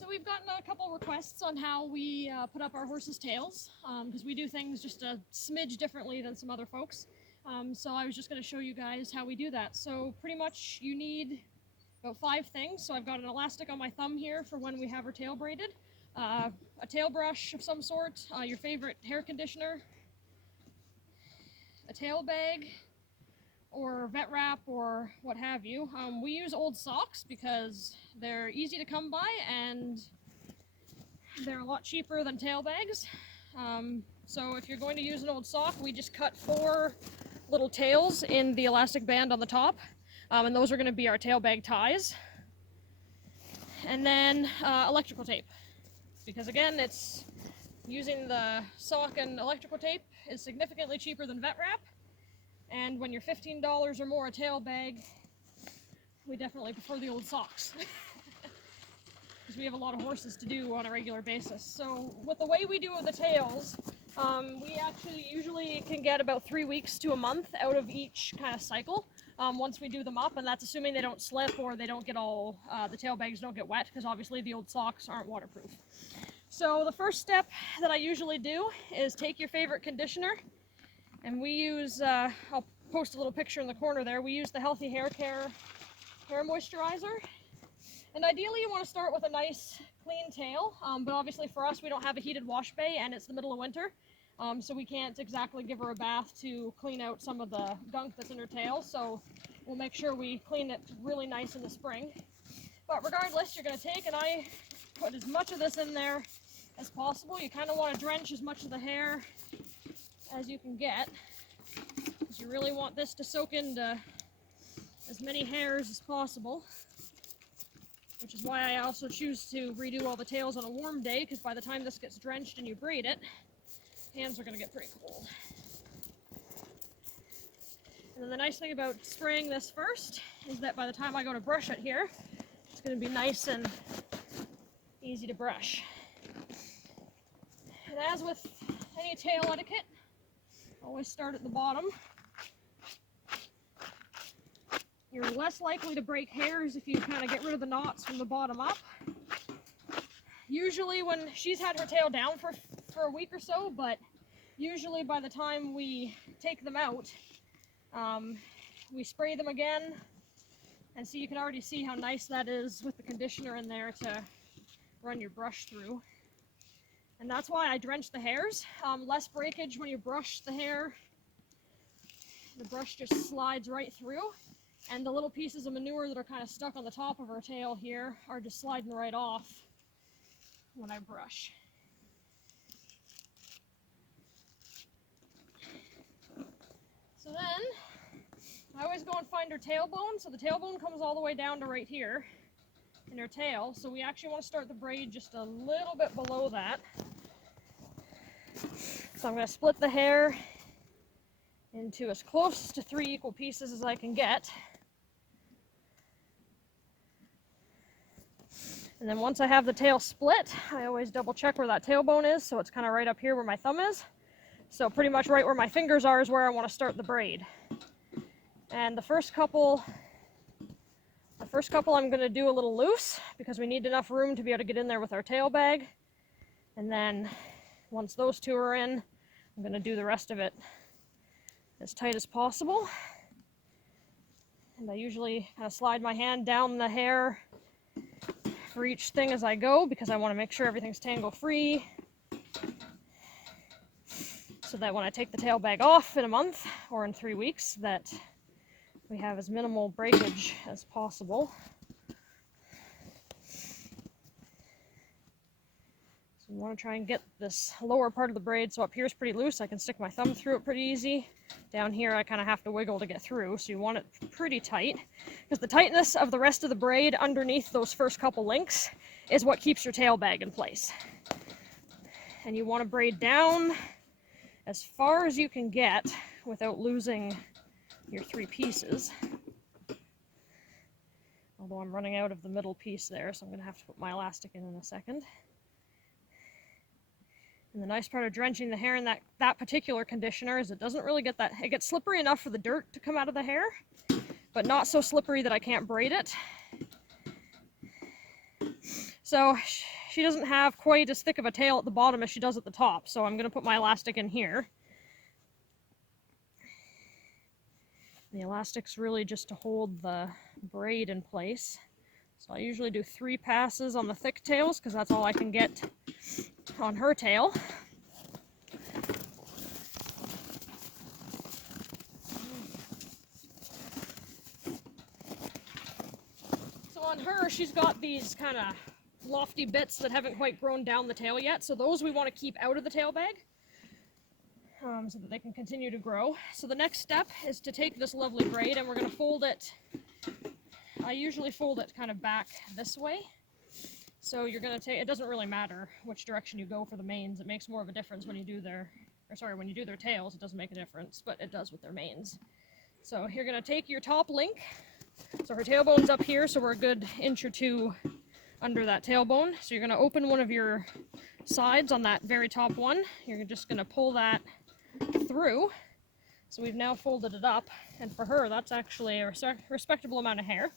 So we've gotten a couple requests on how we put up our horses' tails, because we do things just a smidge differently than some other folks. So I was just going to show you guys how we do that. So pretty much you need about 5 things. So I've got an elastic on my thumb here for when we have our tail braided, a tail brush of some sort, your favorite hair conditioner, a tail bag, or vet wrap, or what have you. We use old socks because they're easy to come by and they're a lot cheaper than tail bags. So if you're going to use an old sock, we just cut 4 little tails in the elastic band on the top, and those are going to be our tail bag ties. And then electrical tape, because again, it's using the sock and electrical tape is significantly cheaper than vet wrap. And when you're $15 or more a tail bag, we definitely prefer the old socks. Because we have a lot of horses to do on a regular basis. So with the way we do the tails, we actually usually can get about 3 weeks to a month out of each kind of cycle once we do them up, and that's assuming they don't slip or they don't get all, the tail bags don't get wet, because obviously the old socks aren't waterproof. So the first step that I usually do is take your favorite conditioner. And we use, I'll post a little picture in the corner there, we use the Healthy Hair Care hair moisturizer. And ideally you want to start with a nice clean tail, but obviously for us we don't have a heated wash bay and it's the middle of winter, so we can't exactly give her a bath to clean out some of the gunk that's in her tail, so we'll make sure we clean it really nice in the spring. But regardless, you're going to take, and I put as much of this in there as possible. You kind of want to drench as much of the hair as you can get, because you really want this to soak into as many hairs as possible, which is why I also choose to redo all the tails on a warm day, because by the time this gets drenched and you braid it, hands are going to get pretty cold. And then the nice thing about spraying this first is that by the time I go to brush it here, it's going to be nice and easy to brush. And as with any tail etiquette, always start at the bottom. You're less likely to break hairs if you kind of get rid of the knots from the bottom up. Usually when she's had her tail down for a week or so, but usually by the time we take them out, we spray them again. And so you can already see how nice that is with the conditioner in there to run your brush through. And that's why I drench the hairs. Less breakage when you brush the hair. The brush just slides right through. And the little pieces of manure that are kind of stuck on the top of her tail here are just sliding right off when I brush. So then, I always go and find her tailbone. So the tailbone comes all the way down to right here in her tail. So we actually want to start the braid just a little bit below that. So I'm going to split the hair into as close to 3 equal pieces as I can get. And then once I have the tail split, I always double check where that tailbone is, so it's kind of right up here where my thumb is. So pretty much right where my fingers are is where I want to start the braid. And the first couple I'm going to do a little loose, because we need enough room to be able to get in there with our tail bag. And then once those 2 are in, I'm going to do the rest of it as tight as possible. And I usually kind of slide my hand down the hair for each thing as I go, because I want to make sure everything's tangle free, so that when I take the tail bag off in a month or in 3 weeks, that we have as minimal breakage as possible. So we want to try and get this lower part of the braid, so up here is pretty loose, I can stick my thumb through it pretty easy. Down here I kind of have to wiggle to get through, so you want it pretty tight, because the tightness of the rest of the braid underneath those first couple links is what keeps your tail bag in place. And you want to braid down as far as you can get without losing your 3 pieces. Although I'm running out of the middle piece there, so I'm going to have to put my elastic in a second. And the nice part of drenching the hair in that particular conditioner is it doesn't really get that, it gets slippery enough for the dirt to come out of the hair, but not so slippery that I can't braid it. So she doesn't have quite as thick of a tail at the bottom as she does at the top, so I'm going to put my elastic in here. The elastic's really just to hold the braid in place. So I usually do 3 passes on the thick tails because that's all I can get on her tail. So on her, she's got these kind of lofty bits that haven't quite grown down the tail yet, so those we want to keep out of the tail bag so that they can continue to grow. So the next step is to take this lovely braid and we're going to fold it. I usually fold it kind of back this way. So you're going to take, it doesn't really matter which direction you go for the manes. It makes more of a difference when you do their, when you do their tails, it doesn't make a difference, but it does with their manes. So you're going to take your top link. So her tailbone's up here, so we're a good inch or 2 under that tailbone. So you're going to open one of your sides on that very top one. You're just going to pull that through. So we've now folded it up, and for her that's actually a respectable amount of hair.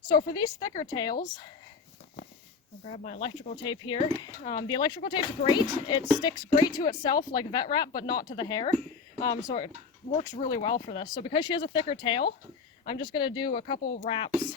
So for these thicker tails, I'll grab my electrical tape here. The electrical tape's great. It sticks great to itself like vet wrap, but not to the hair. So it works really well for this. So because she has a thicker tail, I'm just going to do a couple wraps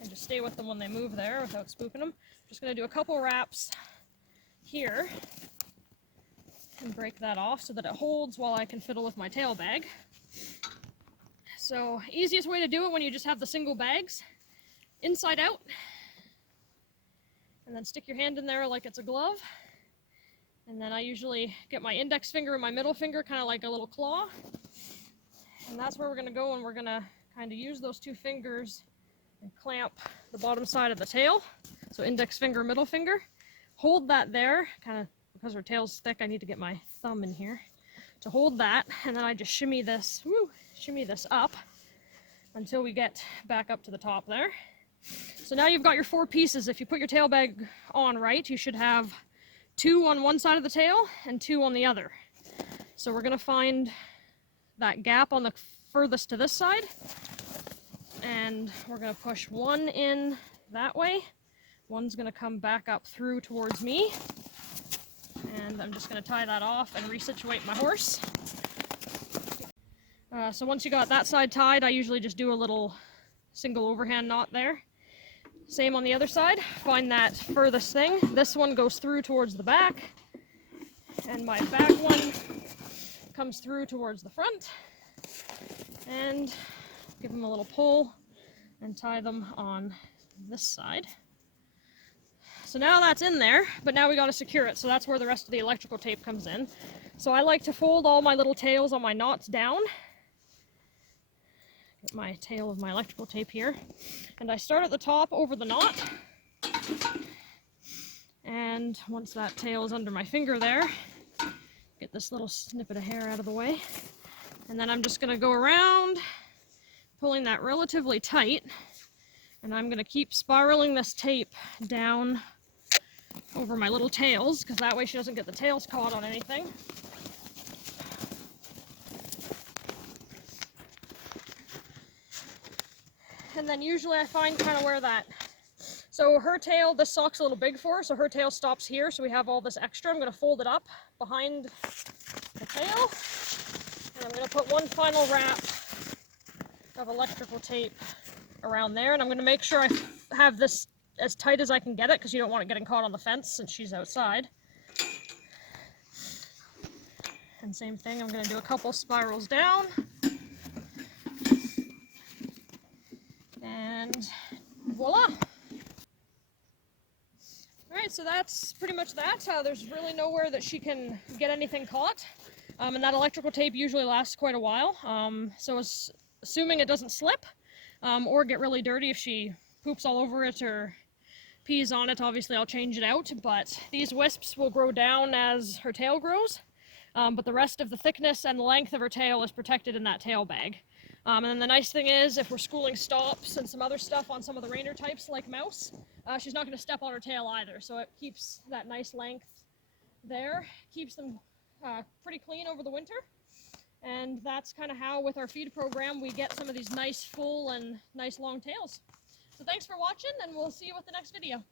and just stay with them when they move there without spooking them. Just going to do a couple wraps here and break that off so that it holds while I can fiddle with my tail bag. So easiest way to do it when you just have the single bags, inside out, and then stick your hand in there like it's a glove. And then I usually get my index finger and my middle finger kind of like a little claw. And that's where we're going to go, and we're going to kind of use those 2 fingers and clamp the bottom side of the tail. So index finger, middle finger. Hold that there, kind of because her tail's thick, I need to get my thumb in here to hold that, and then I just shimmy this up until we get back up to the top there. So now you've got your 4 pieces. If you put your tail bag on right, you should have 2 on one side of the tail and 2 on the other. So we're going to find that gap on the furthest to this side, and we're going to push 1 in that way. 1's going to come back up through towards me, and I'm just going to tie that off and resituate my horse. So once you got that side tied, I usually just do a little single overhand knot there. Same on the other side. Find that furthest thing. This one goes through towards the back, and my back one comes through towards the front, and give them a little pull and tie them on this side. So now that's in there, but now we got to secure it, so that's where the rest of the electrical tape comes in. So I like to fold all my little tails on my knots down. Get my tail of my electrical tape here, and I start at the top over the knot, and once that tail is under my finger there, get this little snippet of hair out of the way, and then I'm just going to go around pulling that relatively tight, and I'm going to keep spiraling this tape down over my little tails, because that way she doesn't get the tails caught on anything. And then usually I find kind of where that, so her tail, this sock's a little big for her, so her tail stops here, so we have all this extra. I'm going to fold it up behind the tail, and I'm going to put 1 final wrap of electrical tape around there, and I'm going to make sure I have this as tight as I can get it, because you don't want it getting caught on the fence since she's outside. And same thing, I'm going to do a couple spirals down, and voila! Alright, so that's pretty much that. There's really nowhere that she can get anything caught, and that electrical tape usually lasts quite a while, so assuming it doesn't slip or get really dirty if she poops all over it or pees on it, obviously I'll change it out, but these wisps will grow down as her tail grows, but the rest of the thickness and length of her tail is protected in that tail bag. And then the nice thing is, if we're schooling stops and some other stuff on some of the reiner types like mouse, she's not going to step on her tail either, so it keeps that nice length there, keeps them pretty clean over the winter. And that's kind of how, with our feed program, we get some of these nice full and nice long tails. So thanks for watching, and we'll see you with the next video.